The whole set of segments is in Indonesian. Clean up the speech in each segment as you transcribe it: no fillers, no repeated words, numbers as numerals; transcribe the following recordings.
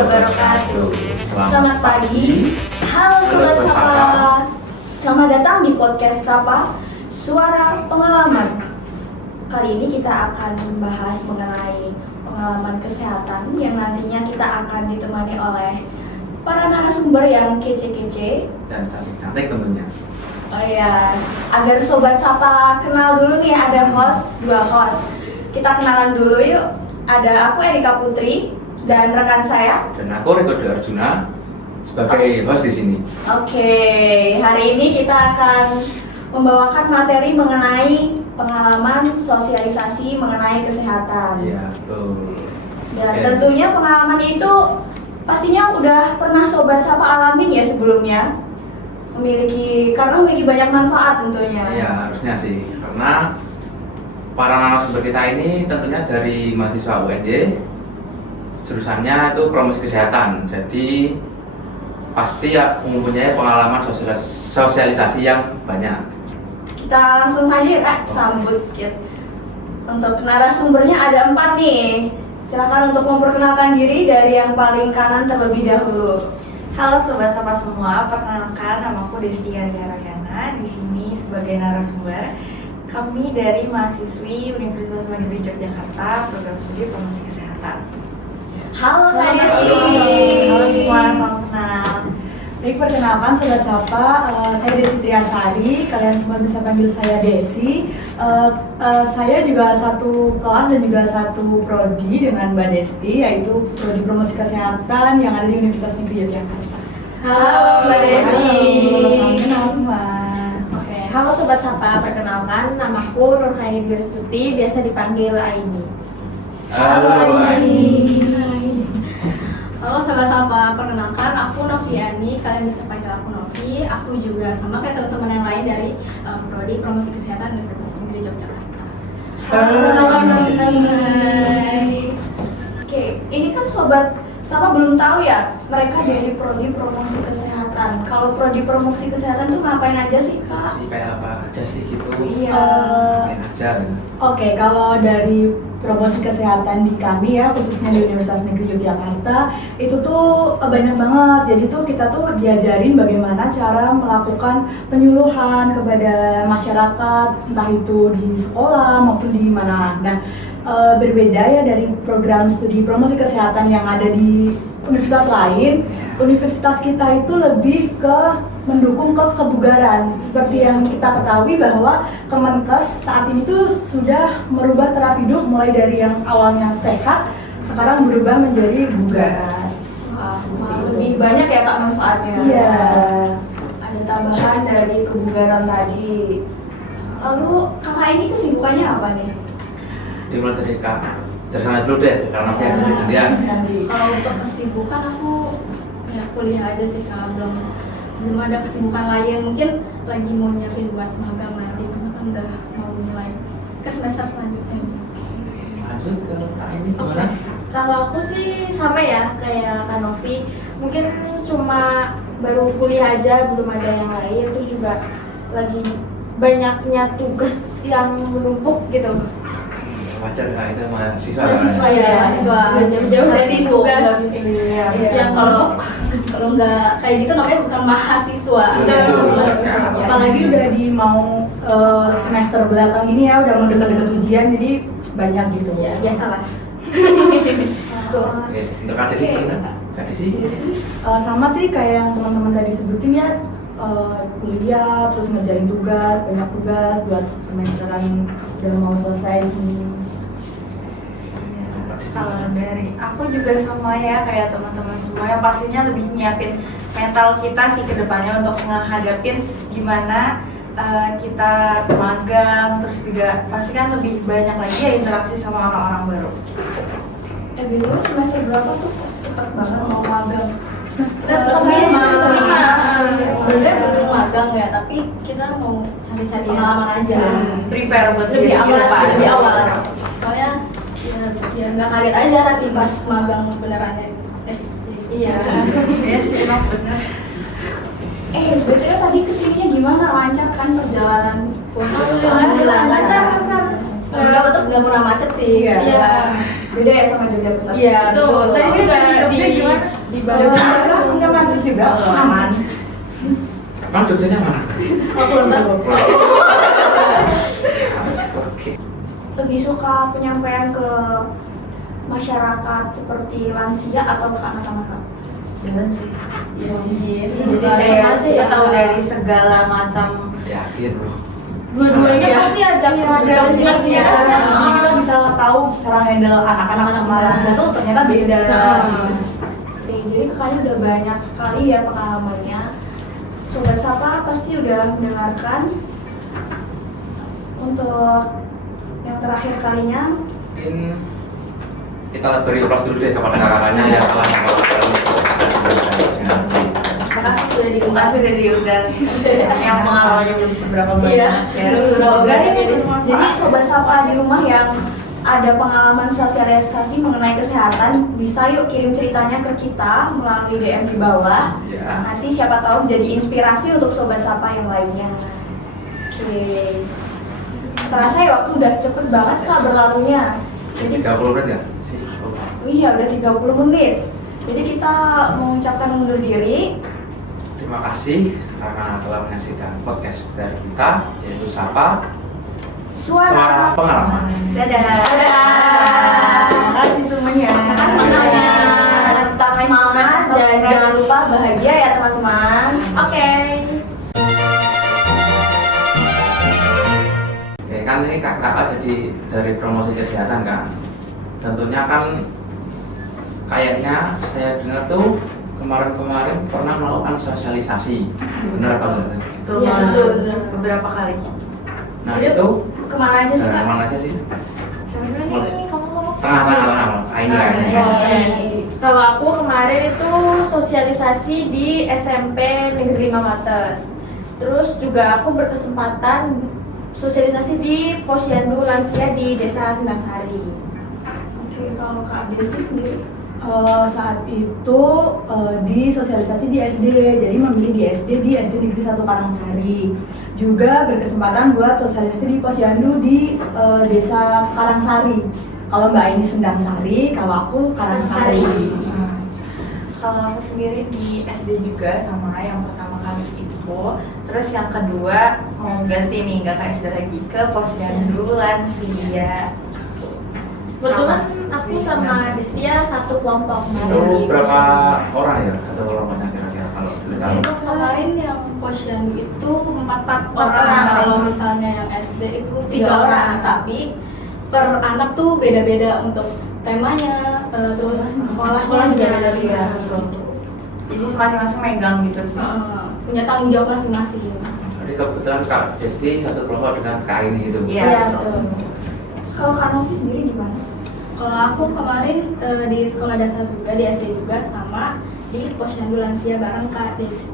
wabarakatuh. Selamat pagi. Halo Sobat Sapa. Selamat datang di podcast Sapa Suara Pengalaman. Kali ini kita akan membahas mengenai pengalaman kesehatan yang nantinya kita akan ditemani oleh para narasumber yang kece-kece dan cantik-cantik tentunya. Oh iya, agar Sobat Sapa kenal dulu nih, ada dua host. Kita kenalan dulu yuk. Ada aku Erika Putri dan rekan saya. Dan aku Riko Dwi Arjuna sebagai host di sini. Oke, hari ini kita akan membawakan materi mengenai pengalaman sosialisasi mengenai kesehatan. Iya, betul. Dan tentunya pengalaman itu pastinya udah pernah Sobat Sapa alamin ya sebelumnya. Karena memiliki banyak manfaat tentunya. Iya, harusnya sih. Karena para narasumber kita ini tentunya dari mahasiswa UNY, jurusannya itu promosi kesehatan. Jadi pasti ya mempunyai pengalaman sosialisasi yang banyak. Kita langsung saja ya Kak, sambut Kit. Untuk narasumbernya ada 4 nih. Silakan untuk memperkenalkan diri dari yang paling kanan terlebih dahulu. Halo Sobat Sapa semua, perkenalkan namaku Desti Arya Rahyana. Di sini sebagai narasumber. Kami dari mahasiswi Universitas Negeri Yogyakarta, program studi promosi kesehatan. Halo Kak Desi. Halo semua, salam kenal. Baik, perkenalkan Sobat Sapa, saya Desi Triasari, kalian semua bisa panggil saya Desi. Saya juga satu kelas dan juga satu prodi dengan Mbak Desti, yaitu prodi promosi kesehatan yang ada di Universitas Negeri Yogyakarta. Halo Mbak Desi. Salam kenal semua. Halo Sobat Sapa, perkenalkan namaku Nurhaini Dwi Restuti, biasa dipanggil Aini. Halo Aini. Halo Sobat Sapa, perkenalkan aku Noviani, kalian bisa panggil aku Novi. Aku juga sama kayak teman-teman yang lain dari prodi promosi kesehatan Universitas Negeri Yogyakarta. Halo Oke, ini kan Sobat Sapa belum tahu ya, mereka dari prodi promosi kesehatan. Kalau prodi promosi kesehatan tuh ngapain aja sih Kak? Kayak apa aja sih gitu? Iya. Ngapain aja. Oke, kalau dari promosi kesehatan di kami ya, khususnya di Universitas Negeri Yogyakarta, itu tuh banyak banget. Jadi tuh kita tuh diajarin bagaimana cara melakukan penyuluhan kepada masyarakat, entah itu di sekolah maupun di mana. Nah, berbeda ya dari program studi promosi kesehatan yang ada di universitas lain. Universitas kita itu lebih ke mendukung ke kebugaran. Seperti yang kita ketahui bahwa Kemenkes saat ini tuh sudah merubah taraf hidup mulai dari yang awalnya sehat, sekarang berubah menjadi bugar. Lebih banyak ya Kak manfaatnya. Iya. Ada tambahan dari kebugaran tadi. Lalu kakak ini kesibukannya apa nih? Dimulai dari Kak. Dari sana dulu deh, karena yang sendiri gantian. Kalau untuk kesibukan aku ya kuliah aja sih Kak, belum ada kesibukan lain. Mungkin lagi mau nyiapin buat magang nanti, karena kan udah mau mulai ke semester selanjutnya. Lanjut ke Kak ini gimana? Kalau aku sih sama ya kayak Kak Novi, mungkin cuma baru kuliah aja, belum ada yang lain. Terus juga lagi banyaknya tugas yang menumpuk gitu. Wajar Kak, itu mahasiswa. Mahasiswa ya, mahasiswa jauh dari tugas. Ya kalau nggak kayak gitu namanya bukan mahasiswa. Apalagi udah di mau semester belakang ini ya, udah mau deket-deket ujian, jadi banyak gitu. Ya biasalah. Oke, untuk Kak Desi gimana? Kak Desi? Sama sih kayak yang teman-teman tadi sebutin ya, kuliah, terus ngerjain tugas, banyak tugas buat semesteran udah mau selesai ini. Kalau dari aku juga sama ya kayak teman-teman semua yang pastinya lebih nyiapin mental kita sih ke depannya untuk menghadapin gimana kita magang, terus juga pasti kan lebih banyak lagi ya interaksi sama orang-orang baru. BTW semester berapa tuh? Cepat banget mau magang. Semester 5. Sebenarnya belum magang ya, tapi kita mau cari-cari pengalaman aja. Prepare buat Lebih diri awal, kita. Soalnya ya biar nggak kaget aja nanti pas magang benerannya. Iya. Iya sih emang bener. BTW tadi kesininya gimana? Lancar kan perjalanan? Alhamdulillah lancar. Enggak batas, nggak pernah macet sih. Iya. Beda ya sama Jogja Pusat? Iya, Tuh, tadi juga di gimana? di Nggak macet juga, aman. Emang Jogjanya mana? Oke. Lebih suka penyampaian ke masyarakat seperti lansia atau ke anak-anak? Jalan sih. Iya sih. Jadi Sama kayak aja kita ya. tahu dari segala macam. Yakin bro. Dua-duanya Iya. pasti ada Iya, konspirasi ada. Jadi kita bisa tahu cara handle anak-anak sama lansia tuh ternyata beda. Oke, jadi kakaknya udah banyak sekali ya pengalamannya. Sobat Sapa pasti udah mendengarkan. Untuk yang terakhir kalinya, Mungkin kita beri aplaus dulu deh kepada kakaknya yang telah membawakan Terima kasih sudah diundang. Yang pengalamannya belum seberapa banyak. Iya. Ya, semoga jadi Sobat Sapa di rumah yang ada pengalaman sosialisasi mengenai kesehatan, bisa yuk kirim ceritanya ke kita melalui DM di bawah. Ya. Nanti siapa tahu jadi inspirasi untuk Sobat Sapa yang lainnya. Oke. Terasa ya waktu udah cepet banget Kak berlalunya. Jadi 30 menit nggak sih? oh iya udah 30 menit. Jadi kita mengucapkan undur diri. Terima kasih karena telah menyaksikan podcast dari kita, yaitu Sapa Suara Pengalaman. Dadah. Terima kasih semuanya. Semuanya tetap semangat dan jangan lupa bahagia ya teman-teman. Oke. Oke, kan ini kakak jadi dari promosi kesehatan kan. Tentunya kan kayaknya saya dengar tuh kemarin-kemarin pernah melakukan sosialisasi. Benar apa enggak? Itu Iya, betul. betul. Beberapa kali. Nah Jadi, itu Kemana aja sih Kak? mana aja sih? Boleh. Tengah-tengah. Ini Ah, kayaknya. iya. Kalau aku kemarin itu sosialisasi di SMP Negeri 5 Mates. Terus juga aku berkesempatan sosialisasi di Posyandu Lansia di Desa Sindangsari. Oke, kalau Kak Desi sendiri? Saat itu di sosialisasi di SD, jadi memilih di SD Negeri 1 Karangsari. Juga berkesempatan buat sosialisasi di Posyandu di Desa Karangsari. Kalau Mbak Aini Sendangsari, kalau aku Karangsari. Kalau aku sendiri di SD juga sama yang pertama kali itu. Terus yang kedua mau ganti nih, nggak ke SD lagi, ke Posyandu Lansia. Kebetulan aku sama Destia satu kelompok Itu berapa orang ya? Atau kelompoknya kira-kira kalau boleh tahu? Itu kemarin yang posyandu itu 4 orang. orang. Kalau misalnya yang SD itu 3 Tiga orang. orang. Tapi per anak tuh beda-beda untuk temanya, terus sekolahnya juga beda-beda. Jadi masing-masing megang gitu sih. Punya tanggung jawab masing-masing. Jadi kebetulan Kak Desti satu kelompok dengan Kak Aini gitu. Iya, betul. Terus kalau Kak Novi sendiri di mana? Kalau aku kemarin di sekolah dasar juga, di SD juga, sama di Posyandu Lansia bareng Kak Desi.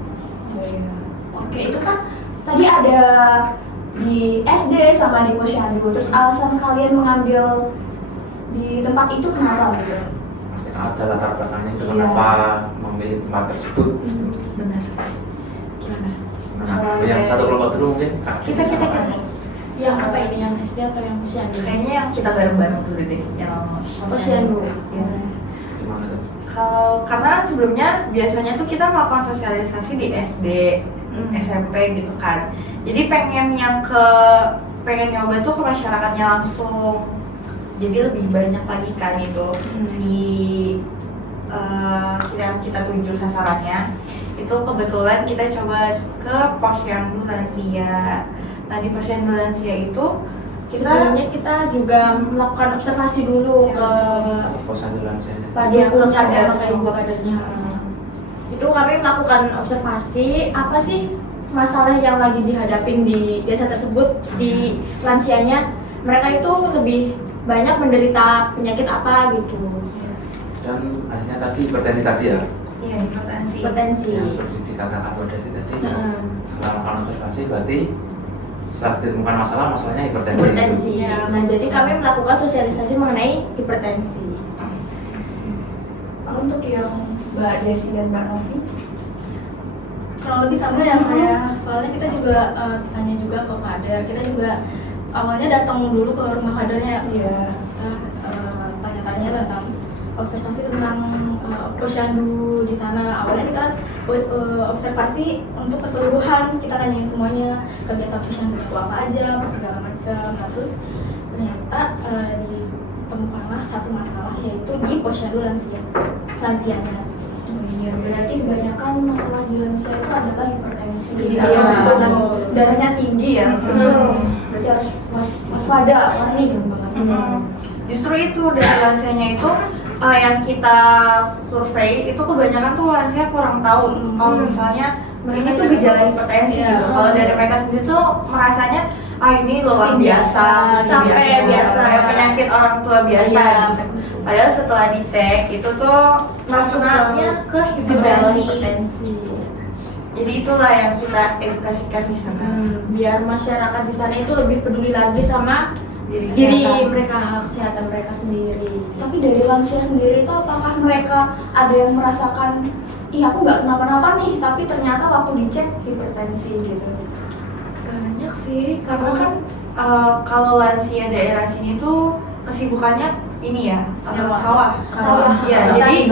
Oke, itu kan tadi ada di SD sama di Posyandu. Terus alasan kalian mengambil di tempat itu kenapa gitu? Pasti kan ada latar belakangnya itu Iya. kenapa memilih tempat tersebut. benar. Gimana? Nah, Kalau yang dari- satu kelompok dulu mungkin Kak. Kita. Yang apa ini, yang SD atau yang Posyandu? Kayaknya yang kita bareng-bareng dulu deh, yang Posyandu. Iya. Gimana tuh? Kalau karena sebelumnya biasanya tuh kita melakukan sosialisasi di SD, SMP gitu kan. Jadi pengen nyoba tuh ke masyarakatnya langsung. Jadi lebih banyak lagi kan itu yang kita tuju sasarannya. Itu kebetulan kita coba ke Posyandu Lansia. Nah di Posyandu Lansia itu Sebelumnya kita juga melakukan observasi dulu ke Posyandu Lansia. Pada Ke kader kader. sama ibu kadernya. Itu kami melakukan observasi apa sih masalah yang lagi dihadapin di desa tersebut, di lansianya. Mereka itu lebih banyak menderita penyakit apa gitu. Dan akhirnya tadi hipertensi tadi ya. iya hipertensi. Hipertensi. Yang seperti dikatakan Bu Desti tadi. Heeh. Setelah melakukan observasi berarti setelah ditemukan masalahnya hipertensi. Hipertensi. Iya. Nah, jadi kami melakukan sosialisasi mengenai hipertensi. Untuk yang Mbak Desi dan Mbak Novi? Kurang lebih sama ya kayak, soalnya kita juga tanya juga ke kader. Kita juga awalnya datang dulu ke rumah kadernya. Iya. Kita tanya-tanya tentang observasi tentang posyandu di sana. Awalnya kita observasi untuk keseluruhan, kita nanyain semuanya kegiatan posyandu itu apa aja, apa segala macam. Nah terus ternyata ditemukanlah satu masalah, yaitu di posyandu lansianya. Oh iya, berarti kebanyakan masalah di lansia itu adalah hipertensi. Iya. Dan darahnya tinggi ya. Berarti harus waspada, wah ini gampang banget. Justru itu dari lansianya itu yang kita survei itu kebanyakan tuh lansia kurang tahu kalau misalnya ini tuh gejala hipertensi Iya. gitu. Kalau dari mereka sendiri tuh merasanya ini lelah Pusing biasa, pusing capek biasa. kayak penyakit orang tua biasa. Iya. Gitu. Padahal setelah dicek itu tuh masuknya ke Gejala hipertensi. hipertensi. Jadi itulah yang kita edukasikan di sana. Biar masyarakat di sana itu lebih peduli lagi sama diri Kesehatan. mereka, kesehatan mereka sendiri. Tapi dari lansia sendiri itu apakah mereka ada yang merasakan, ih aku nggak kenapa-napa nih, tapi ternyata waktu dicek hipertensi gitu. Banyak sih, karena kan kalau lansia daerah sini tuh kesibukannya ini ya, sawah. Iya, jadi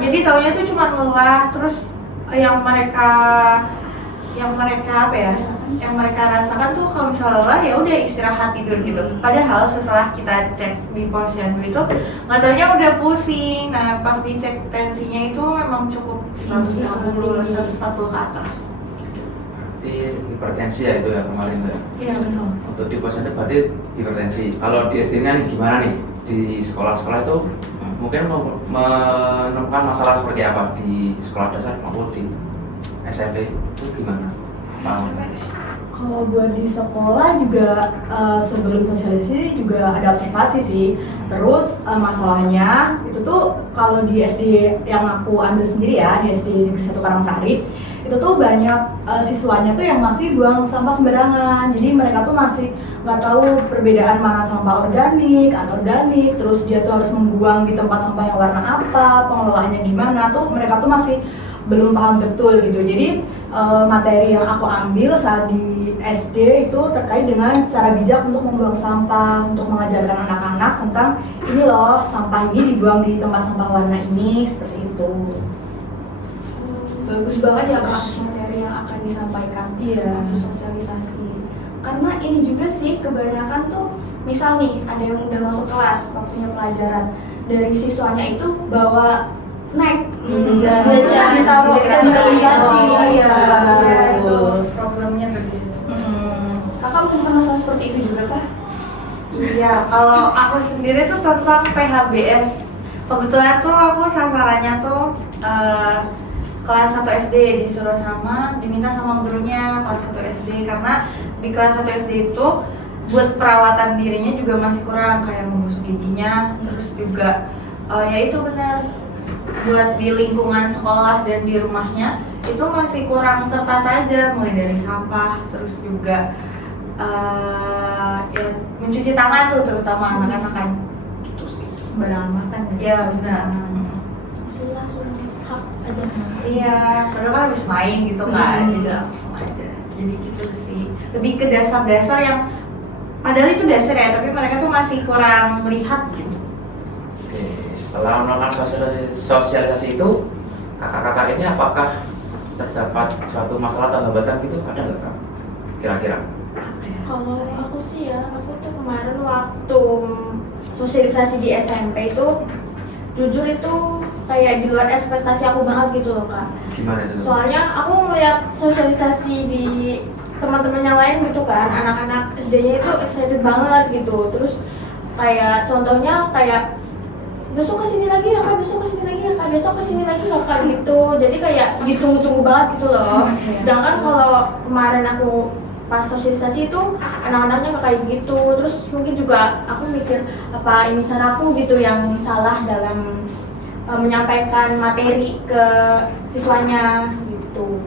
jadi taunya tuh cuma lelah, terus yang mereka apa ya? Yang mereka rasakan tuh kalau misalnya lelah ya udah istirahat tidur gitu. Padahal setelah kita cek di posyandu itu nggak taunya udah pusing. Nah pas dicek tensinya itu memang cukup 150, 140 ke atas. Berarti hipertensi ya itu ya kemarin tuh ya. Iya betul. Untuk di posyandu berarti hipertensi. Kalau di SD-nya nih gimana nih? Di sekolah-sekolah itu mungkin menemukan masalah seperti apa di sekolah dasar maupun di SMP itu gimana? Kalau buat di sekolah juga sebelum sosialisasi juga ada observasi sih. Terus masalahnya itu tuh kalau di SD yang aku ambil sendiri ya, di SD Negeri 1 Karangsari, itu tuh banyak siswanya tuh yang masih buang sampah sembarangan. Jadi mereka tuh masih nggak tahu perbedaan mana sampah organik, anorganik, terus dia tuh harus membuang di tempat sampah yang warna apa, pengelolaannya gimana tuh mereka tuh masih belum paham betul gitu. Jadi materi yang aku ambil saat di SD itu terkait dengan cara bijak untuk membuang sampah, untuk mengajarkan anak-anak tentang ini loh sampah ini dibuang di tempat sampah warna ini, seperti itu. Bagus banget ya Kak materi yang akan disampaikan Iya. untuk sosialisasi. Karena ini juga sih kebanyakan tuh misal nih ada yang udah masuk kelas waktunya pelajaran, dari siswanya itu bawa snack, jajan ditaruh Iya, iya, itu problemnya tuh di situ. Kakak punya masalah seperti itu juga kah? Iya, kalau aku sendiri tuh tentang PHBS. Kebetulan tuh aku sasarannya tuh kelas 1 SD disuruh diminta sama gurunya kelas 1 SD, karena di kelas 1 SD itu buat perawatan dirinya juga masih kurang, kayak menggosok giginya, terus juga ya itu benar buat di lingkungan sekolah dan di rumahnya itu masih kurang tertata aja, mulai dari sampah, terus juga ya mencuci tangan tuh terutama anak-anak kan gitu sih. Sembarangan makan ya. Iya benar. Masih langsung hap aja. Iya, padahal kan habis main gitu kan, jadi langsung aja. Jadi gitu sih, lebih ke dasar-dasar yang padahal itu dasar ya, tapi mereka tuh masih kurang melihat gitu. Oke, setelah melakukan sosialisasi itu, kakak-kakak ini apakah terdapat suatu masalah atau hambatan gitu? Ada nggak Kak? Kira-kira? Kalau aku sih ya, aku tuh kemarin waktu sosialisasi di SMP itu jujur itu kayak di luar ekspektasi aku banget gitu loh Kak. Gimana itu? Soalnya aku ngeliat sosialisasi di teman-teman yang lain gitu kan, anak-anak SD-nya itu excited banget gitu. Terus kayak contohnya kayak besok kesini lagi ya Kak, besok kesini lagi ya Kak, besok kesini lagi ya Kak gitu. Jadi kayak ditunggu-tunggu banget gitu loh. Sedangkan kalau kemarin aku pas sosialisasi itu anak-anaknya nggak kayak gitu. Terus mungkin juga aku mikir apa ini caraku gitu yang salah dalam menyampaikan materi ke siswanya gitu.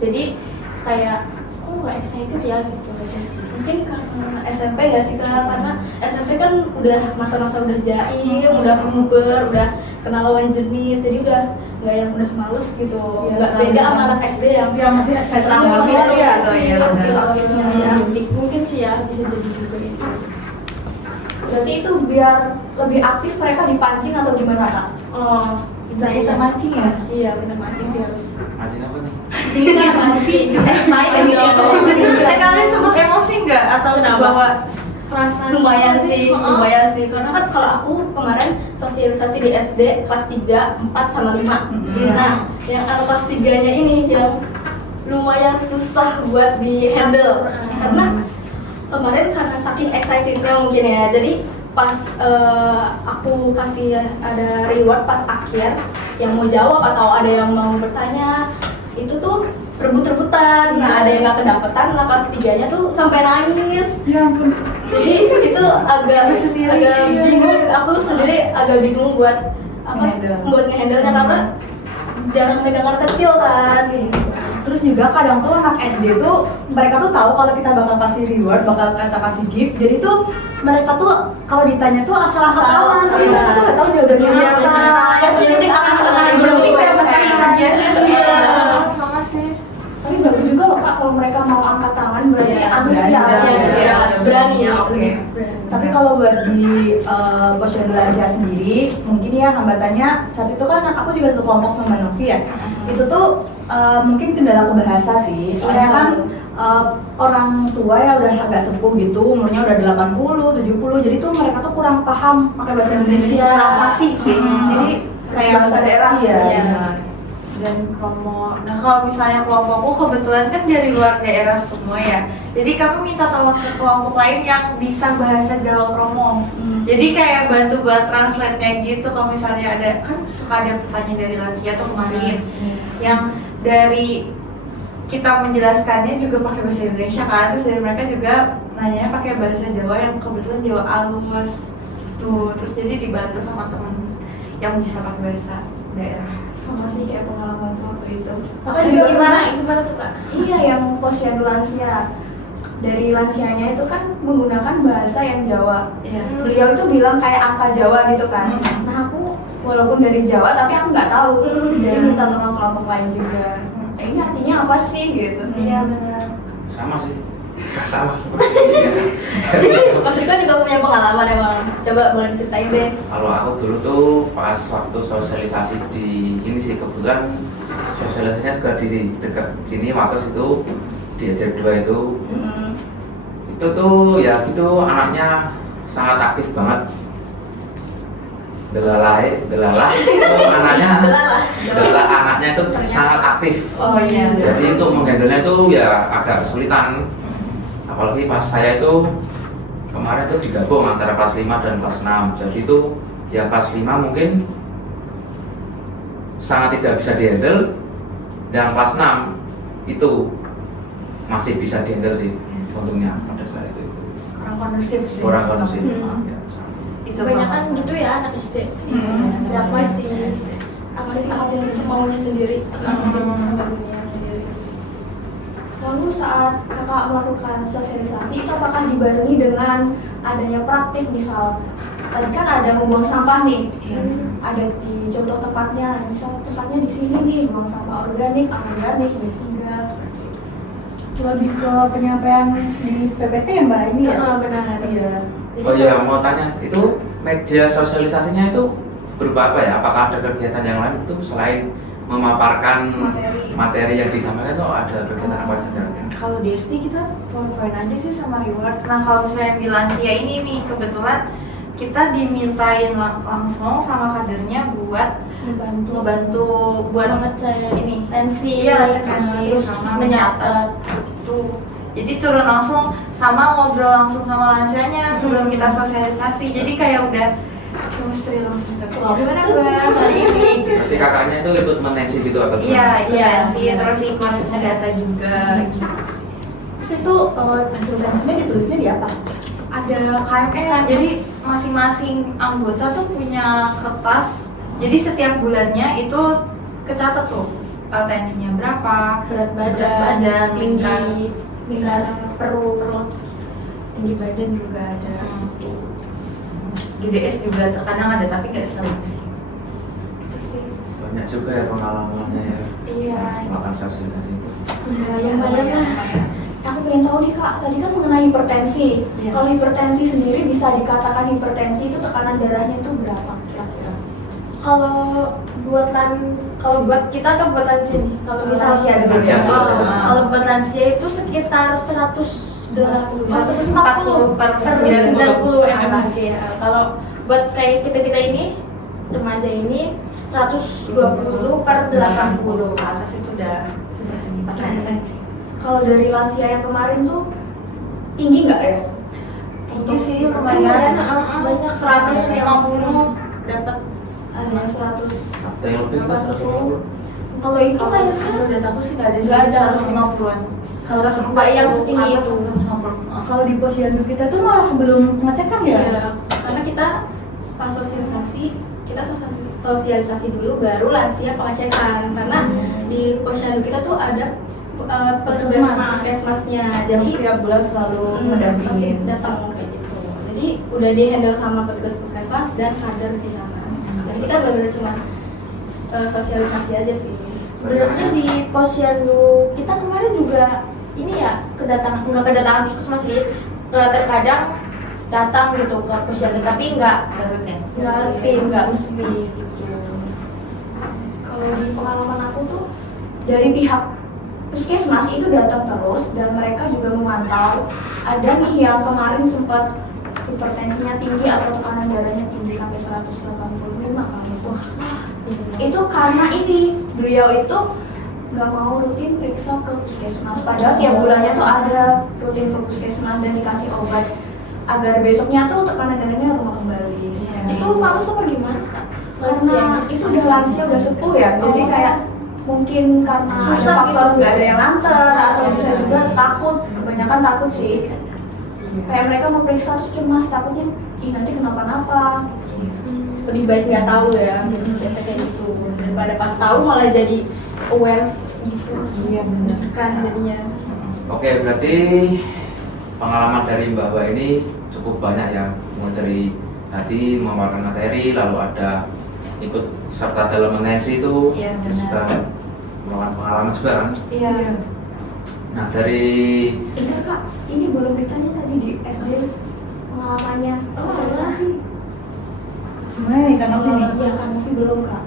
Jadi kayak aku nggak excited ya gitu aja sih. Mungkin karena SMP gak sih Kak? Karena SMP kan udah masa-masa udah jaim, udah puber, udah kenal lawan jenis, jadi udah nggak yang udah males gitu, nggak beda sama anak SD yang masih Sama masih gitu ya, ya, aktif-aktifnya masih aktif. Mungkin sih ya bisa jadi juga itu. Berarti itu biar lebih aktif mereka dipancing atau gimana Kak? Oh, Pintar mancing ya? Iya, pintar mancing sih harus. Mancing apa nih? Pintar mancing, excited Itu kalian sempat emosi nggak atau Kenapa? bawa perasaan lumayan sih karena kan kalau aku kemarin sosialisasi di SD kelas 3, 4 sama 5. Nah, yang anak kelas 3-nya ini yang lumayan susah buat di handle karena kemarin karena saking excitednya mungkin ya. Jadi pas aku kasih ada reward pas akhir yang mau jawab atau ada yang mau bertanya itu tuh rebut-rebutan. Nah, ada yang nggak kedapetan, nah kelas 3-nya tuh sampai nangis. Ya ampun. Jadi itu agak bingung, aku sendiri agak bingung buat nge-handle-nya karena jarang megang anak kecil kan. Terus juga kadang tuh anak SD tuh mereka tuh tahu kalau kita bakal kasih reward, bakal kita kasih gift. Jadi tuh mereka tuh kalau ditanya tuh asal-asalan, tapi mereka tuh nggak tahu jawabannya Iya, apa. benar. Yang penting akan sama sih. Tapi bagus juga loh Kak kalau mereka mau angkat tangan berarti antusias. Berani ya, Oke. Tapi kalau buat di posyandu lansia sendiri, mungkin ya hambatannya saat itu kan aku juga satu kelompok sama Novi ya. Itu tuh mungkin kendala bahasa sih. Soalnya kan orang tua ya udah agak sepuh gitu, umurnya udah 80, 70, jadi tuh mereka tuh kurang paham pakai bahasa Indonesia. Fasih sih. Jadi kayak bahasa daerah. Iya. Iya. benar. Dan kelompok, nah kalau misalnya kelompokku kebetulan kan dari luar daerah semua ya, jadi kami minta tolong ke kelompok lain yang bisa bahasa Jawa Kromo. Jadi kayak bantu buat translate-nya gitu. Kalau misalnya ada, kan suka ada pertanyaan dari lansia tuh kemarin yang dari kita menjelaskannya juga pakai bahasa Indonesia kan, terus dari mereka juga nanya pakai bahasa Jawa yang kebetulan Jawa alus tuh, terus jadi dibantu sama temen yang bisa pakai bahasa daerah. Sama sih kayak pengalaman waktu itu. Apa juga gimana tuh Kak? Iya, yang posyandu lansia. Dari lansianya itu kan menggunakan bahasa yang Jawa. Iya. Beliau itu bilang kayak angka Jawa gitu kan. Nah aku walaupun dari Jawa tapi aku nggak tahu. Jadi minta tolong kelompok lain juga. Ini artinya apa sih gitu? Iya benar. Sama sih. Sama seperti ini. Mas Riko juga punya pengalaman emang. Coba boleh diceritain deh. Kalau aku dulu tuh pas waktu sosialisasi di ini sih, kebetulan sosialisasinya juga di dekat sini Wates itu di SD 2 itu. Itu tuh ya gitu anaknya sangat aktif banget. Delalah itu anaknya itu sangat aktif. Oh iya. Jadi untuk menghandle-nya itu ya agak kesulitan. Apalagi pas saya itu kemarin itu digabung antara kelas 5 dan kelas 6. Jadi itu ya kelas 5 mungkin sangat tidak bisa dihandle, dan kelas 6 itu masih bisa dihandle sih untungnya pada saat itu. Kurang kondusif sih. Kurang kondusif. Hmm. Ya, sama. Itu Kebanyakan gitu ya anak SD. Siapa sih? Masih maunya sendiri, masih sibuk sama dunia sendiri. Lalu saat kakak melakukan sosialisasi itu apakah dibarengi dengan adanya praktik, misal tadi kan ada membuang sampah nih, ada di contoh tempatnya, misal tempatnya di sini nih buang sampah organik, anorganik, B3. Lebih ke penyampaian di PPT ya Mbak ini ya? Benar. Iya. Oh iya, mau tanya, itu media sosialisasinya itu berupa apa ya? Apakah ada kegiatan yang lain itu selain memaparkan materi yang disampaikan, itu ada kegiatan apa saja? Kalau di SD kita poin-poin aja sih sama reward. Nah kalau misalnya di lansia ini nih kebetulan kita dimintain langsung sama kadernya buat ngebantu buat mengecek ini tensi, iya tensi terus sama menyatet. gitu. Jadi turun langsung sama ngobrol langsung sama lansianya sebelum kita sosialisasi. Jadi kayak udah chemistry langsung dapet. Gimana Mbak hari ini? Berarti kakaknya itu ikut menensi gitu atau Iya, Iya. sih terus ikut data juga gitu. Terus itu hasil tensinya ditulisnya di apa? Ada KMS, jadi masing-masing anggota tuh punya kertas. Jadi setiap bulannya itu kecatat tuh tensinya berapa, Berat badan, badan, tinggi, lingkar perut, tinggi badan juga ada. GDS juga terkadang ada tapi nggak selalu sih. Itu sih. banyak juga ya pengalamannya ya. Iya. Makan sosialisasi itu. Ya, lumayan lah. Aku pengen tahu nih Kak, tadi kan mengenai hipertensi. Iya. Kalau hipertensi sendiri bisa dikatakan hipertensi itu tekanan darahnya itu berapa kira-kira? Kalau kalau buat kita atau buat lansia nih? Kalau misalnya ada Lansia. kalau buat lansia itu sekitar 140 per 90 atas. ya. Kalau buat kayak kita ini remaja ini 120 per 80 ke atas itu udah sih. Kalau dari lansia yang kemarin tuh tinggi nggak ya? Tinggi sih lumayan lumayan. banyak 150 dapat Ada 100. Ada yang lebih kan 150. kalau itu Kalau kayaknya hasil dataku sih nggak ada Nggak ada. 150-an. kalau mbak yang setinggi itu Kalau di posyandu kita tuh malah belum ngecek kan ya? Iya, karena kita pas sosialisasi dulu baru lansia pengecekan karena di posyandu kita tuh ada petugas puskesmasnya, Yang jadi setiap bulan selalu pasti mendampingin. datang kayak gitu. Jadi udah di handle sama petugas puskesmas dan kader di sana. Jadi kita benar-benar cuma sosialisasi aja sih. sebenarnya di posyandu kita kemarin juga ini ya nggak kedatangan puskesmas sih. Terkadang datang gitu ke posyandu tapi nggak rutin nggak mesti gitu. Kalau di pengalaman aku tuh dari pihak puskesmas itu datang terus dan mereka juga memantau. Ada nih yang kemarin sempat hipertensinya tinggi atau tekanan darahnya tinggi sampai 185 kalau wah itu karena ini beliau itu nggak mau rutin periksa ke puskesmas, padahal tiap bulannya tuh ada rutin ke puskesmas dan dikasih obat agar besoknya tuh tekanan darahnya normal kembali. Itu males apa gimana? Karena itu udah lansia, udah sepuh ya, jadi kayak mungkin karena ada Susah faktor gitu. nggak ada yang nganter atau bisa juga takut, kebanyakan takut sih. Kayak mereka mau periksa terus cemas, takutnya ih nanti kenapa-napa. Lebih baik nggak tahu ya, biasa kayak gitu. Daripada pas tahu malah jadi aware gitu. Iya benar. Kan jadinya. Oke, berarti pengalaman dari Mbak ini cukup banyak ya, mulai dari tadi memaparkan materi, lalu ada ikut serta dalam mengensi itu, Iya, terus benar. juga melakukan pengalaman juga kan. Iya. Nah dari Enggak kak, ini belum ditanya tadi di SD pengalamannya sosialisasi. Gimana nih Kak Novi nih? Iya kan Novi belum kak.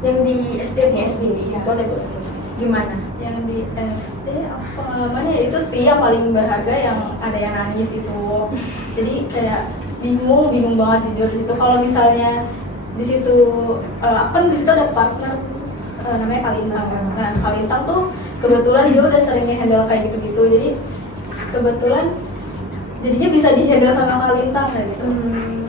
Yang di SD Di SD iya. boleh. Gimana? Yang di SD pengalamannya itu sih yang paling berharga, yang ada yang nangis itu. Jadi kayak bingung banget jujur di situ. Kalau misalnya di situ aku kan di situ ada partner namanya Kalintang. Nah Kalintang tuh kebetulan dia udah sering handle kayak gitu-gitu. Jadi kebetulan jadinya bisa di handle sama Kalintang kayak gitu.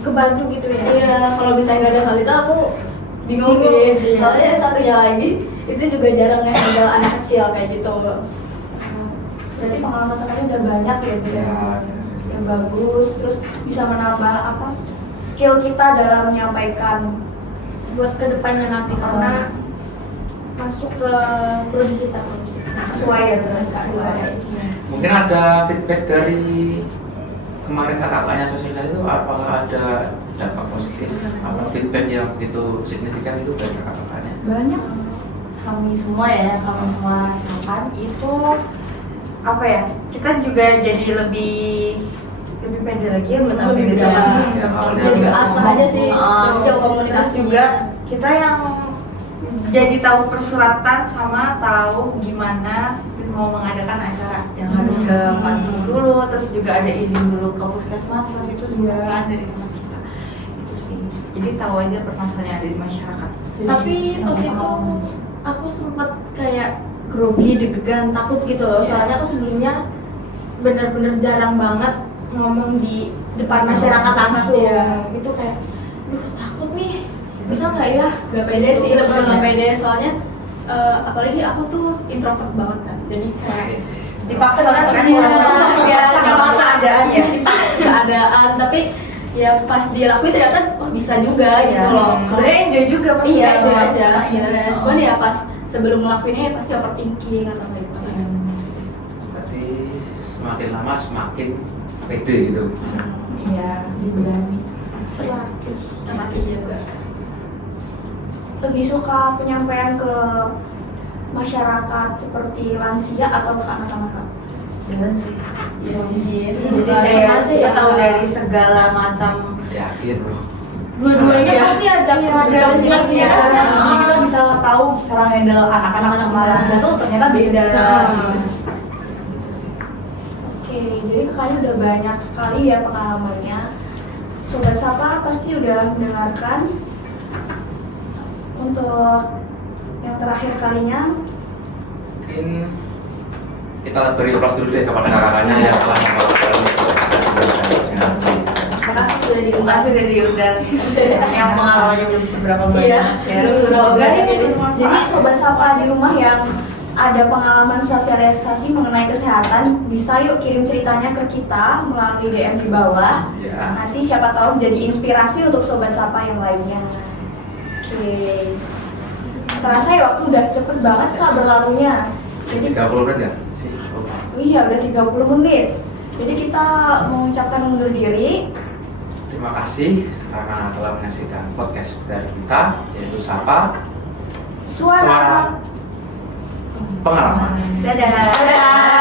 Kebantu gitu ya? Iya, kalau misalnya nggak ada Kalintang aku bingung sih. Iya. Soalnya yang satunya lagi itu juga jarang handle anak kecil kayak gitu. Berarti pengalaman temannya udah banyak ya, udah bagus, terus bisa menambah apa skill kita dalam menyampaikan. Buat kedepannya nanti karena masuk ke prodi kita Sesuai ya, sesuai. mungkin ada feedback dari kemarin kakak-kakaknya sosialisasi itu, apakah ada dampak positif atau feedback yang begitu signifikan itu dari kakak-kakaknya? Banyak. Kami semua rasakan itu apa ya, kita juga jadi lebih pede lagi ya menurut Lebih diri pede. kita. Jadi asah aja sih skill komunikasi juga kita yang jadi tahu persuratan sama tahu gimana mau mengadakan acara yang harus ke kantor dulu, terus juga ada izin dulu ke puskesmas, terus itu semua kan dari teman kita itu sih. Jadi tahu aja permasalahan yang ada di masyarakat. Tapi pas itu aku sempet kayak grogi, deg-degan, takut gitu loh. Soalnya kan sebelumnya bener-bener jarang banget ngomong di depan masyarakat langsung. Iya. Itu kayak, duh takut nih, bisa nggak ya? Gak pede sih, lebih gak pede soalnya apalagi aku tuh introvert banget kan. Jadi kayak Dipaksa kan ya sama keadaan ya. keadaan, tapi ya pas dilakuin ternyata wah bisa juga gitu loh. Sebenarnya enjoy juga pasti. Iya enjoy aja sebenarnya. Cuman ya pas sebelum ngelakuinnya ya pasti overthinking atau kayak gitu. Berarti semakin lama semakin pede gitu. Iya. Berani. Tapi juga Lebih suka penyampaian ke masyarakat seperti lansia atau ke anak-anak kak? Jalan sih. iya sih. Jadi kayak kita tahu dari segala macam Yakin bro. dua-duanya Iya. pasti ada Iya, plus-plusnya. ada plus-plusnya. Jadi kita bisa tahu cara handle anak-anak sama lansia tuh ternyata beda. Oke, jadi kakaknya udah banyak sekali ya pengalamannya. Sobat Sapa pasti udah mendengarkan. Untuk yang terakhir kalinya, Mungkin kita beri aplaus dulu deh kepada kakaknya yang telah melakukan Makasih sudah diundang yang pengalamannya belum seberapa banyak. Iya. Ya, semoga ya. jadi Jadi Sobat Sapa di rumah yang ada pengalaman sosialisasi mengenai kesehatan, bisa yuk kirim ceritanya ke kita melalui DM di bawah. Ya. Nanti siapa tahu jadi inspirasi untuk Sobat Sapa yang lainnya. Oke. Terasa ya waktu udah cepet banget Kak berlalunya. Jadi 30 menit ya? Sih. oh iya udah 30 menit. Jadi kita mengucapkan undur diri. Terima kasih karena telah menyaksikan podcast dari kita, yaitu Sapa Suara Pengalaman. dadah. Dadah.